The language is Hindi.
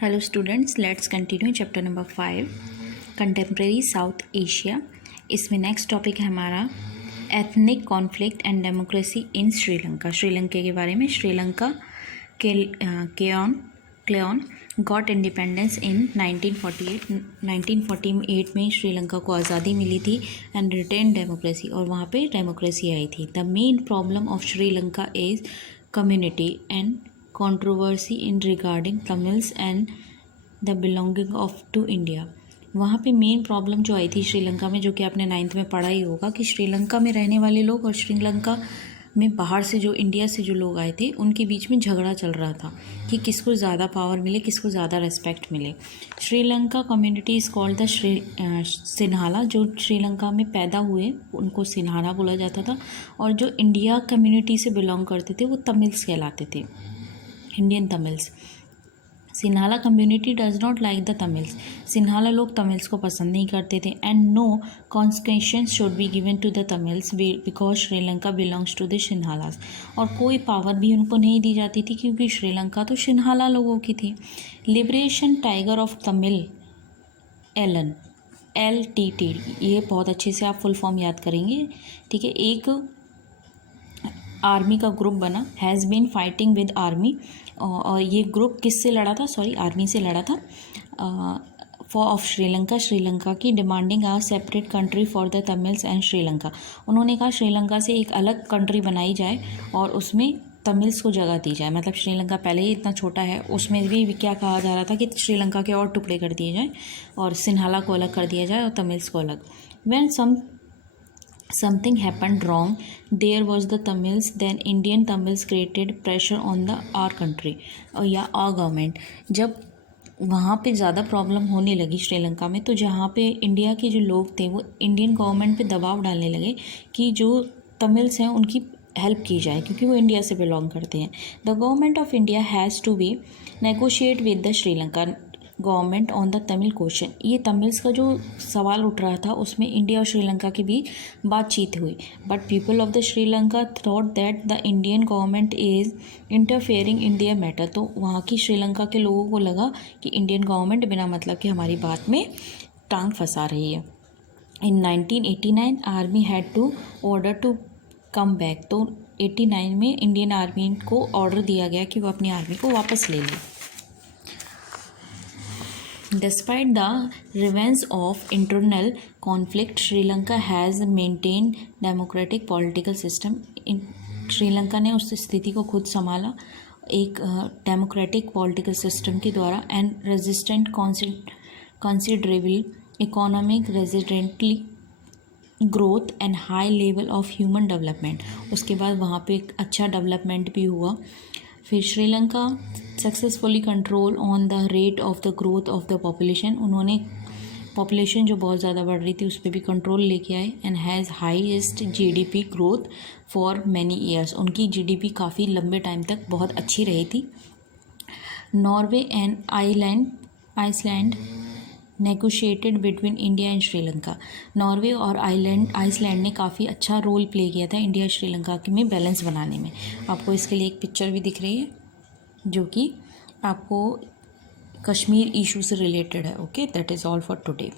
Hello students, let's continue chapter number 5 contemporary South Asia. इसमें नेक्स्ट टॉपिक है हमारा ethnic conflict and democracy in Sri Lanka. Sri Lanka के बारे में। Sri Lanka Ceylon got independence in 1948। 1948 में श्रीलंका को आज़ादी मिली थी एंड रिटेन डेमोक्रेसी, और वहाँ पे डेमोक्रेसी आई थी। The main problem of Sri Lanka is community and controversy in regarding Tamils and the belonging of to India. वहाँ पे मेन प्रॉब्लम जो आई थी श्रीलंका में, जो कि आपने 9th में पढ़ा ही होगा, कि श्रीलंका में रहने वाले लोग और श्रीलंका में बाहर से जो इंडिया से जो लोग आए थे उनके बीच में झगड़ा चल रहा था कि किसको ज़्यादा पावर मिले, किसको ज़्यादा रेस्पेक्ट मिले। Sri Lanka community is called the Sinhala. जो श्रीलंका में पैदा हुए उनको सिन्हाला बोला जाता था, और जो इंडिया कम्युनिटी से बिलोंग करते थे वो तमिल्स कहलाते थे, Indian Tamils. Sinhala community does not like the Tamils. Sinhala लोग तमिल्स को पसंद नहीं करते थे। And no consequences should be given to the Tamils because Sri Lanka belongs to the Sinhalas. और कोई पावर भी उनको नहीं दी जाती थी क्योंकि श्रीलंका तो सिन्हाला लोगों की थी। Liberation Tiger of Tamil Eelam LTT, ये बहुत अच्छे से आप फुल फॉर्म याद करेंगे, ठीक है। एक आर्मी का ग्रुप बना, has been fighting with army, और ये ग्रुप किससे लड़ा था? आर्मी से लड़ा था फॉर ऑफ श्रीलंका। श्रीलंका की demanding a separate country for the Tamils and Sri Lanka. उन्होंने कहा श्रीलंका से एक अलग कंट्री बनाई जाए और उसमें तमिल्स को जगह दी जाए। मतलब श्रीलंका पहले ही इतना छोटा है, उसमें भी क्या कहा जा रहा था कि श्रीलंका के और टुकड़े कर दिए जाएँ और सिन्हाला को अलग कर दिया जाए और तमिल्स को अलग। When something happened wrong there was the Tamils, then Indian Tamils created pressure on the our country या our government। जब वहाँ पे ज़्यादा प्रॉब्लम होने लगी श्रीलंका में, तो जहाँ पे इंडिया के जो लोग थे वो इंडियन गवर्नमेंट पे दबाव डालने लगे कि जो तमिल्स हैं उनकी हेल्प की जाए क्योंकि वो इंडिया से बिलोंग करते हैं। The government of India has to be negotiate with the Sri Lanka government on the Tamil question. ये तमिल्स का जो सवाल उठ रहा था उसमें इंडिया और श्रीलंका के बीच बातचीत हुई, but people of the Sri Lanka thought that the Indian government is interfering in their matter. तो वहाँ की श्रीलंका के लोगों को लगा कि इंडियन गवर्नमेंट बिना मतलब कि हमारी बात में टांग फंसा रही है। In 1989 army had to order to come back. तो 89 में इंडियन आर्मी को ऑर्डर दिया गया कि वो अपनी आर्मी को वापस ले ले। Despite the revenge of internal conflict, Sri Lanka has maintained democratic political system. Sri Lanka ने उस स्थिति को खुद संभाला एक डेमोक्रेटिक पॉलिटिकल सिस्टम के द्वारा, and resistant considerable economic residently growth and high level of human development. उसके बाद वहाँ पे एक अच्छा डेवलपमेंट भी हुआ। फिर Sri Lanka successfully control on the rate of the growth of the population. उन्होंने पॉपुलेशन जो बहुत ज़्यादा बढ़ रही थी उस पर भी कंट्रोल लेके आए। And has highest GDP growth for many years. उनकी GDP काफ़ी लंबे टाइम तक बहुत अच्छी रही थी। Norway and Iceland negotiated between India and Sri Lanka. Norway और आइसलैंड ने काफ़ी अच्छा रोल प्ले किया था इंडिया श्रीलंका के में बैलेंस बनाने में। आपको इसके लिए एक पिक्चर भी दिख रही है जो कि आपको कश्मीर इशू से रिलेटेड है। Okay, that is all for today.